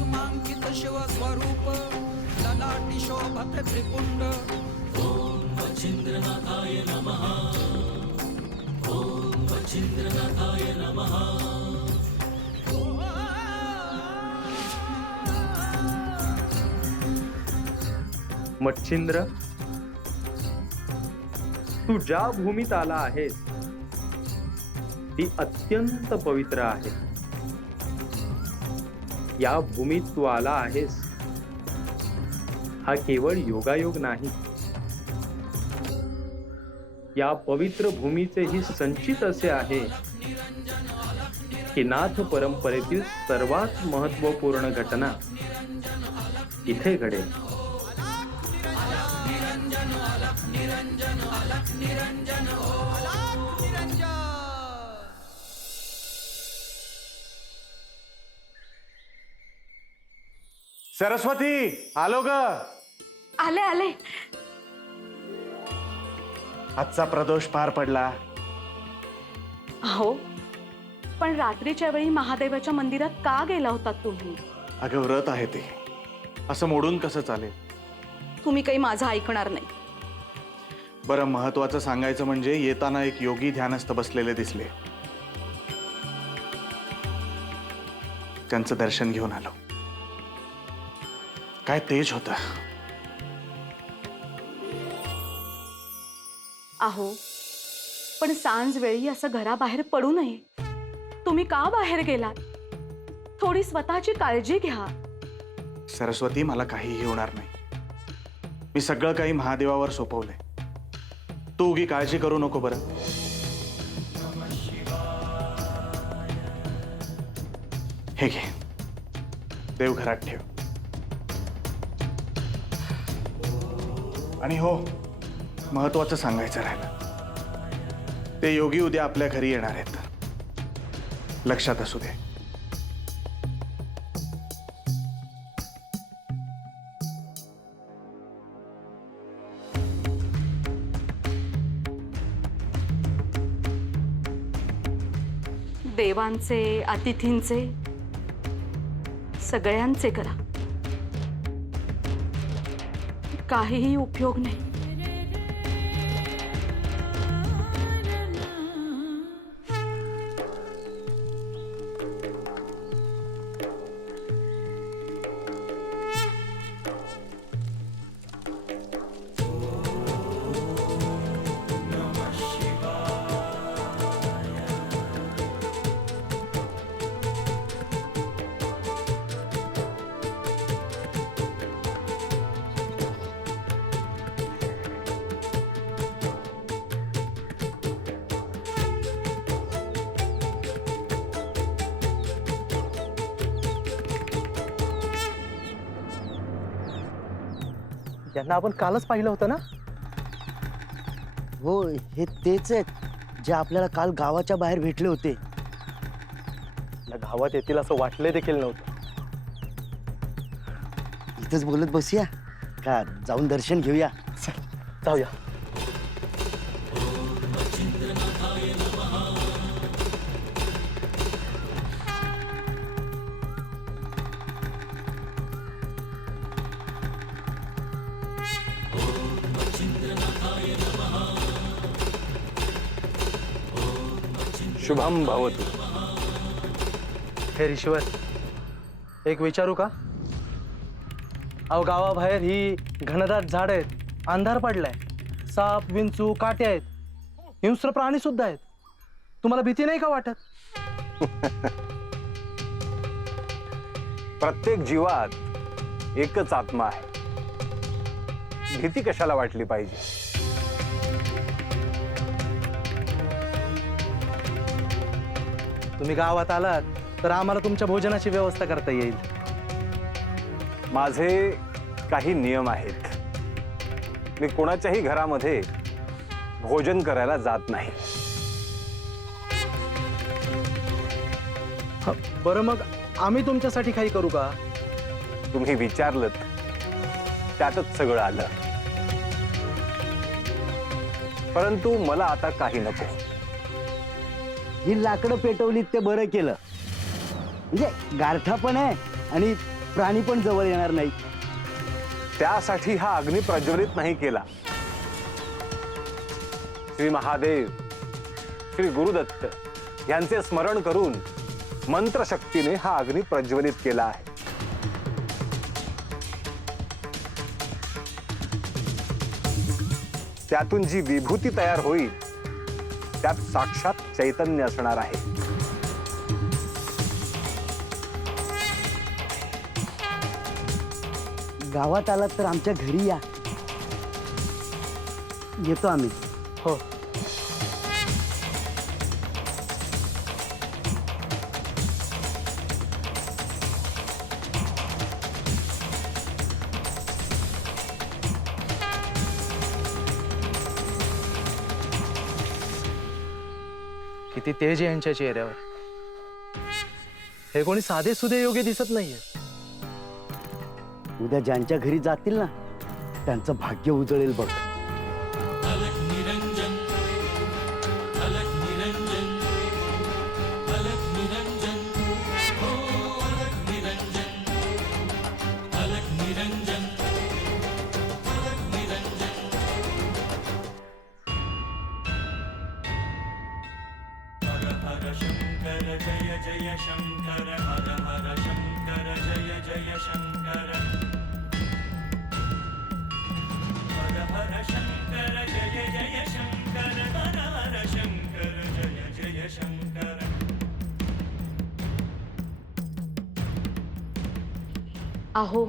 कुसुमांकित शिव स्वरूप ललाटी शोभत त्रिपुंड। ओम वचिंद्रनाथाय नमः। ओम वचिंद्रनाथाय नमः। मच्छिंद्र, तू ज्या भूमीत आला आहेस ती अत्यंत पवित्र आहे। या भूमीत तू आला आहेस हा केवळ योगायोग नाही, या पवित्र भूमीचे ही संचित असे आहे की नाथ परंपरेतील सर्वात महत्वपूर्ण घटना इथे घडेल। सरस्वती, आलो ग। आले आले। आजचा प्रदोष पार पडला। हो, पण रात्रीच्या वेळी महादेवाच्या मंदिरात का गेला होता तुम्ही? अगं व्रत आहे ते, असं मोडून कसं चालेल? तुम्ही काही माझं ऐकणार नाही। बरं, महत्वाचं सांगायचं म्हणजे येताना एक योगी ध्यानस्थ बसलेले दिसले, त्यांचं दर्शन घेऊन आलो। काय तेज होता। आहो, पण सांज वेळी असं घराबाहेर पडू नये। तुम्ही का बाहेर गेलात? थोडी स्वतःची काळजी घ्या। सरस्वती, मला काहीही होणार नाही। मी सगळं काही महादेवावर सोपवलंय, तू उगी काळजी करू नको बरं। हे घे, देव घरात ठेव। आणि हो, महत्वाचं सांगायचं राहिलं, ते योगी उद्या आपल्या घरी येणार आहेत, लक्षात असू दे। देवांचे, अतिथींचे, सगळ्यांचे करा, काहीही उपयोग नाही। यांना आपण कालच पाहिलं होतं ना? हो, हे तेच आहेत जे आपल्याला काल गावाच्या बाहेर भेटले होते। या गावात येतील असं वाटले देखील नव्हतं। इथंच बोलत बसूया का जाऊन दर्शन घेऊया? जाऊया। शुभम भवतु। हे ईश्वर, एक विचारू का? अहो, गावाबाहेर ही घनदाट झाड आहेत, अंधार पडलाय, साप, विंचू, काटे आहेत, हिंस्र प्राणी सुद्धा आहेत। तुम्हाला भीती नाही का वाटत? प्रत्येक जीवात एकच आत्मा आहे, भीती कशाला वाटली पाहिजे? तुम्ही गावात आलात तर आम्हाला तुमच्या भोजनाची व्यवस्था करता येईल। माझे काही नियम आहेत, मी कोणाच्याही घरामध्ये भोजन करायला जात नाही। बरं, मग आम्ही तुमच्यासाठी काही करू का? तुम्ही विचारलं त्यातच सगळं आलं, परंतु मला आता काही नको। ही लाकडं पेटवलीत ते बरं केलं, म्हणजे गारठा पण आहे आणि प्राणी पण जवळ येणार नाही. त्यासाठी हा अग्नी प्रज्वलित नाही केला. श्री महादेव, श्री गुरुदत्त यांचे स्मरण करून मंत्रशक्तीने हा अग्नी प्रज्वलित केला आहे. त्यातून जी विभूती तयार होईल त्यात साक्षात चैतन्य असणार आहे. गावात आलात तर आमच्या घरी या. येतो आम्ही. हो. किती तेज आहे यांच्या चेहऱ्यावर. हे कोणी साधे सुधे योगी दिसत नाहीये. उद्या ज्यांच्या घरी जातील ना त्यांचं भाग्य उजळेल बघ. अलग निरंजन, अलग निरंजन, अलग निरंजन, हो अलग निरंजन, अलग निरंजन, अलग निरंजन. हर हर शंकर जय जय शंकर, हर हर शंकर जय जय शंकर. हर हर शंकर जय जय शंकर, हर हर शंकर जय जय शंकर. अहो,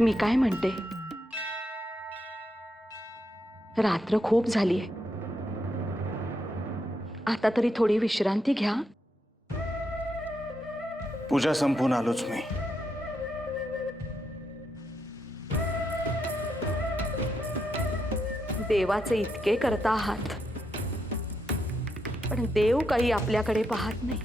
मी काय म्हणते, रात्र खूप झालीये. आता तरी थोडी विश्रांती घ्या. पूजा संपून आलोच मी. देवाचे इतके करता आहात, पण देव काही आपल्याकडे पाहत नाही.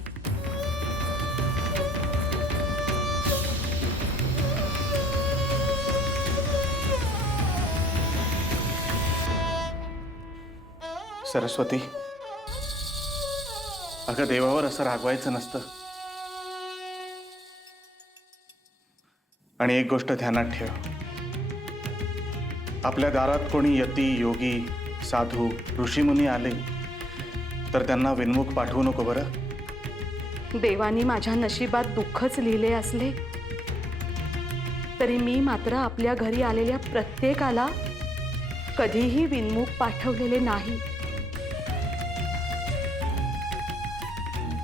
सरस्वती, अगं देवावर असं रागवायचं नसतं. आणि एक गोष्ट ध्यानात ठेव, आपल्या दारात कोणी यती, योगी, साधू, ऋषीमुनी आले तर त्यांना विनमुख पाठवू नको बरं. देवानी माझ्या नशिबात दुःखच लिहिले असले तरी मी मात्र आपल्या घरी आलेल्या प्रत्येकाला कधीही विनमुख पाठवलेले नाही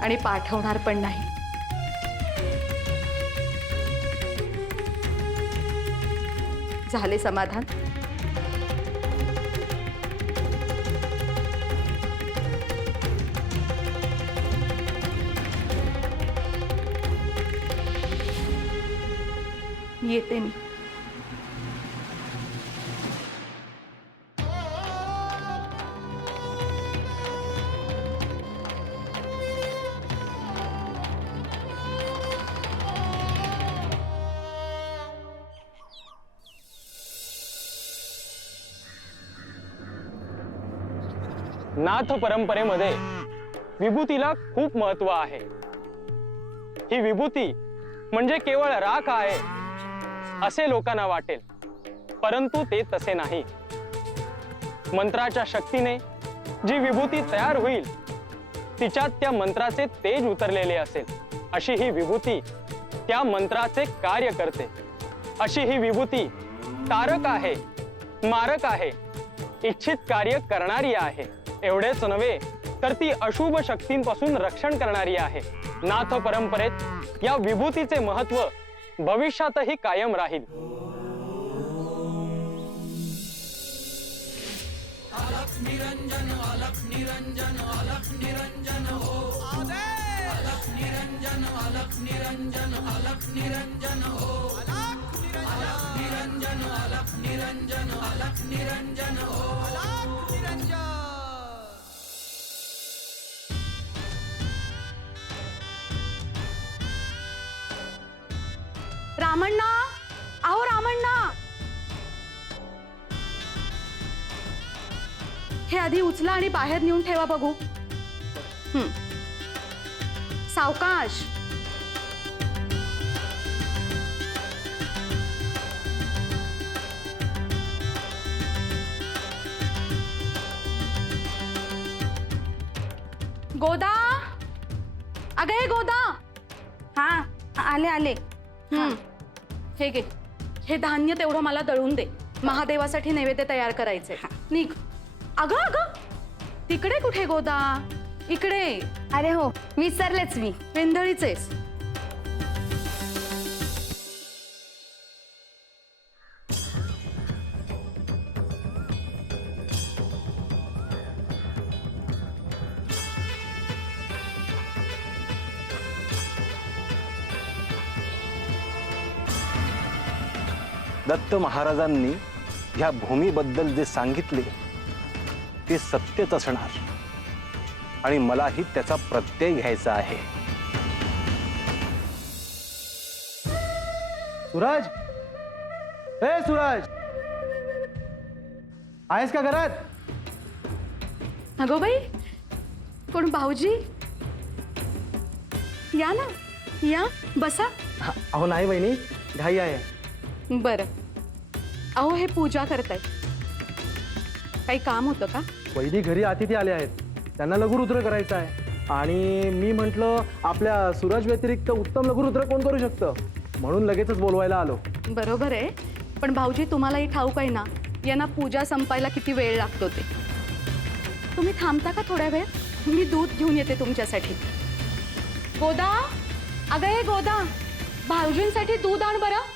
आणि पाठवणार पण नाही. झाले समाधान? येते मी. नाथ परंपरेमध्ये विभूतीला खूप महत्व आहे. ही विभूती म्हणजे केवळ राख आहे असे लोकांना वाटेल, परंतु ते तसे नाही. मंत्राच्या शक्तीने जी विभूती तयार होईल तिच्यात त्या मंत्राचे तेज उतरलेले असेल. अशी ही विभूती त्या मंत्राचे कार्य करते. अशी ही विभूती तारक आहे, मारक आहे, इच्छित कार्य करणारी आहे. एवढेच नव्हे तर ती अशुभ शक्तींपासून रक्षण करणारी आहे. नाथ परंपरेत या विभूतीचे महत्व भविष्यातही कायम राहील. अलग निरंजन, अलग निरंजन, अलग निरंजन, हो अलग निरंजन, अलग निरंजन, अलग निरंजन, हो अलग निरंजन, अलग निरंजन, अलग निरंजन, हो अलग निरंजन. रामण्णा, अहो रामण्णा, हे आधी उचला आणि बाहेर नेऊन ठेवा बघू. सावकाश. गोदा, अगं हे गोदा. हा आले आले. हे घे, हे धान्य तेवढं मला दळून दे. महादेवासाठी नैवेद्य तयार करायचे. निघ. अगं अगं, तिकडे कुठे गोदा? इकडे. अरे हो, विसरलेच मी. वेंधळीचेस. दत्त महाराजांनी ह्या भूमीबद्दल जे सांगितले ते सत्यच असणार आणि मलाही त्याचा प्रत्यय घ्यायचा आहे. सूरज, ए सूरज, आहेस का घरात? अगो बाई, कोण भाऊजी? या ना, या बसा. अहो नाही वहिनी, घाई आहे. बरं. अहो हे पूजा करतायत, काही काम होतं का? वहिनी घरी अतिथी आले आहेत, त्यांना लघुरुद्र करायचं आहे आणि मी म्हटलं आपल्या सूरज व्यतिरिक्त उत्तम लघुरुद्र कोण करू शकतं, म्हणून लगेचच बोलवायला आलो. बरोबर आहे, पण भाऊजी तुम्हालाही ठाऊक आहे ना यांना पूजा संपायला किती वेळ लागतो ते. तुम्ही थांबता का थोड्या वेळ? मी दूध घेऊन येते तुमच्यासाठी. गोदा, अगं हे गोदा, भाऊजींसाठी दूध आण बरं.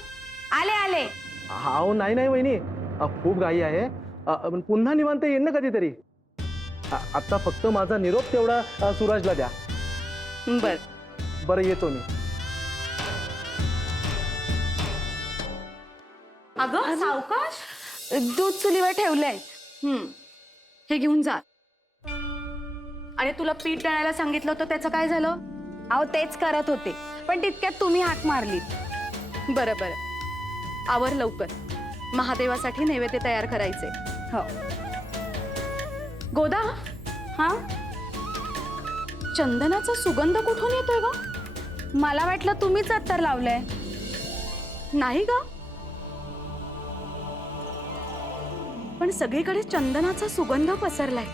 आले आले. अहो नाही नाही वहिनी, खूप घाई आहे. पण पुन्हा निवांत येईन ना कधीतरी. आता फक्त माझा निरोप तेवढा सूरजला द्या. बरं येतो मी. अगं सावकाश. दूध चुलीवर ठेवलंय. हे घेऊन जा. आणि तुला पीठ दळायला सांगितलं होतं त्याचं काय झालं? अहो तेच करत होते, पण तितक्यात तुम्ही हाक मारली. बरं बरं, आवर लवकर. महादेवासाठी नैवेद्य तयार करायचे. हो. गोदा, हा चंदनाचा सुगंध कुठून येतोय ग? मला वाटलं तुम्हीच अत्तर लावलंय. नाही ग, पण सगळीकडे चंदनाचा सुगंध पसरलाय.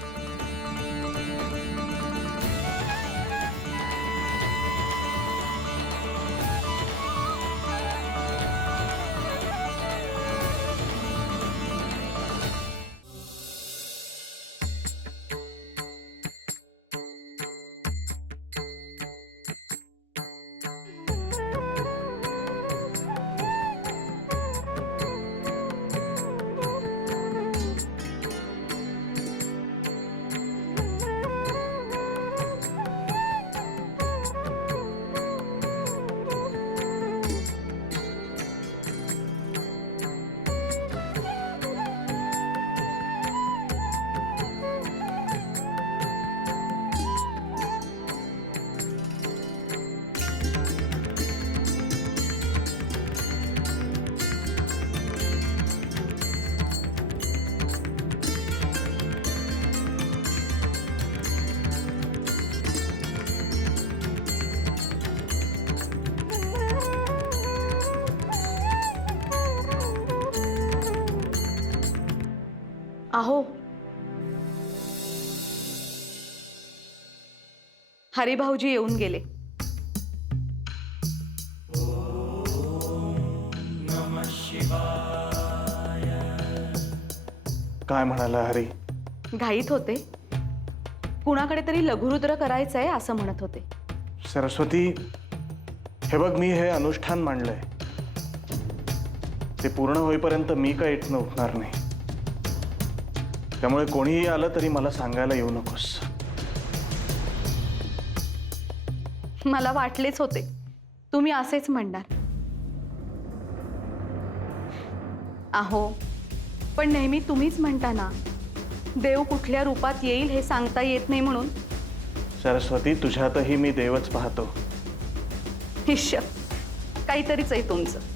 अहो, हरिभाऊजी येऊन गेले. काय म्हणाला हरी? घाईत होते, कुणाकडे तरी लघुरुद्र करायचंय असं म्हणत होते. सरस्वती, हे बघ, मी हे अनुष्ठान मांडलंय, ते पूर्ण होईपर्यंत मी काय इथनं उठणार नाही. त्यामुळे कोणीही आलं तरी मला सांगायला येऊ नकोस. मला वाटलेच होते तुम्ही असेच म्हणणार. अहो, पण नेहमी तुम्हीच म्हणता ना, देव कुठल्या रूपात येईल हे सांगता येत नाही म्हणून. सरस्वती, तुझ्यातही मी देवच पाहतो. हिश्य, काहीतरीच आहे तुमचं.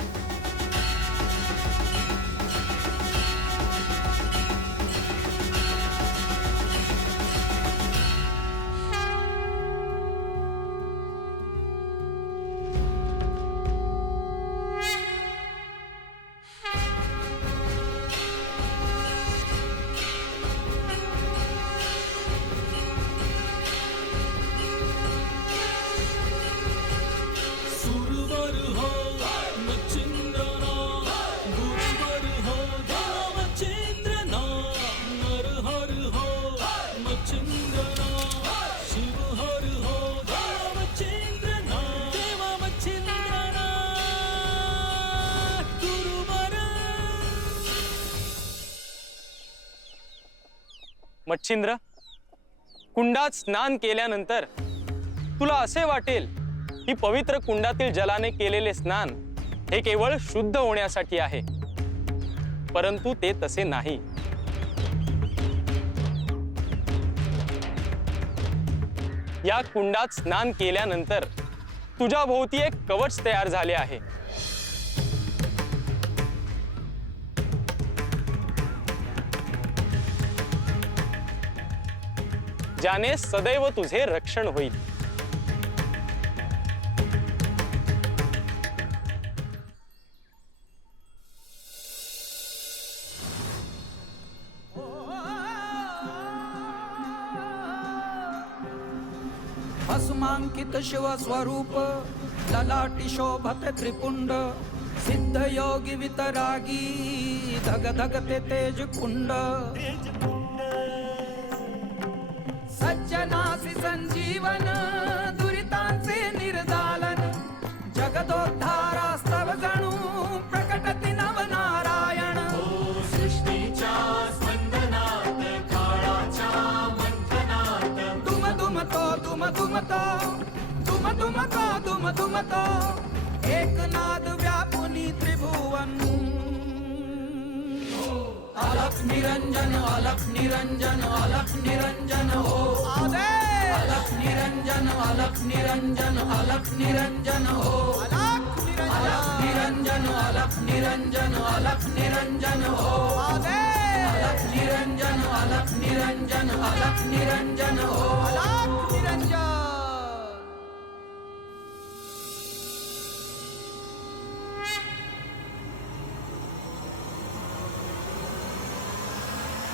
मच्छिंद्र, कुंडात स्नान केल्यानंतर तुला असे वाटेल की पवित्र कुंडातील जलाने केलेले स्नान हे केवळ शुद्ध होण्यासाठी आहे, परंतु ते तसे नाही. या कुंडात स्नान केल्यानंतर तुझ्या भोवती एक कवच तयार झाले आहे. ज्याने सदैव तुझे रक्षण होईल. भस्मांकित शिव स्वरूप ललाटी शोभते त्रिपुंड सिद्ध योगी वितरागी धग धगते तेज कुंड सज्जनासी संजीवन दुरितांचे निर्दालन जगदोद्धारास्तव जणू प्रकटति नवनारायण. सृष्टीच्या स्पंदनात काळाच्या मंथनात दुम दुमतो दुम दुमतो दुम दुमतो दुम दुमतो एकनाद व्यापुनी त्रिभुवन. अलख निरंजन अलख निरंजन अलख निरंजन हो अलख निरंजन अलख निरंजन अलख निरंजन हो अलख निरंजन अलख निरंजन अलख निरंजन हो अलख निरंजन अलख निरंजन अलख निरंजन हो अलख निरंजन.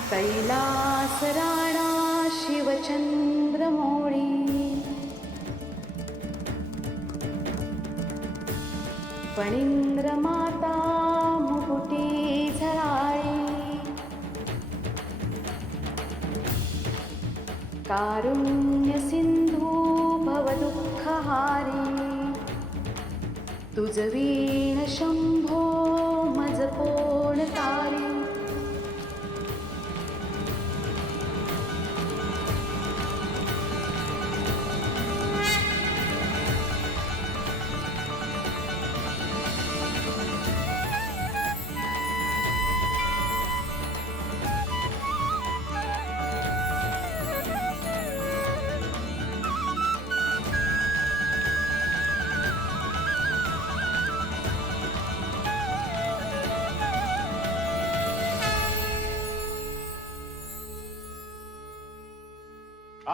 कैलास राणा शिवचंद्रमौळी फणींद्र माता मुकुटी झळाळी कारुण्य सिंधू भवदुःखहारी तुझ वीण शंभो मज कोण तारी.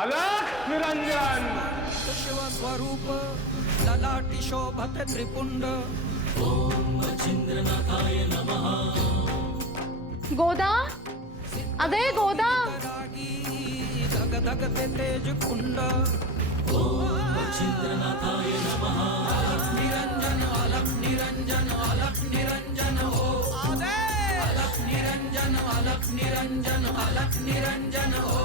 अलख निरंजन शिव स्वरूप ललाटी शोभते त्रिपुंड. गोदा, अगे गोदा. रागी धग धगते तेज कुंड. अलख निरंजन अलख निरंजन अलख निरंजन हो अलख निरंजन अलख निरंजन अलख निरंजन हो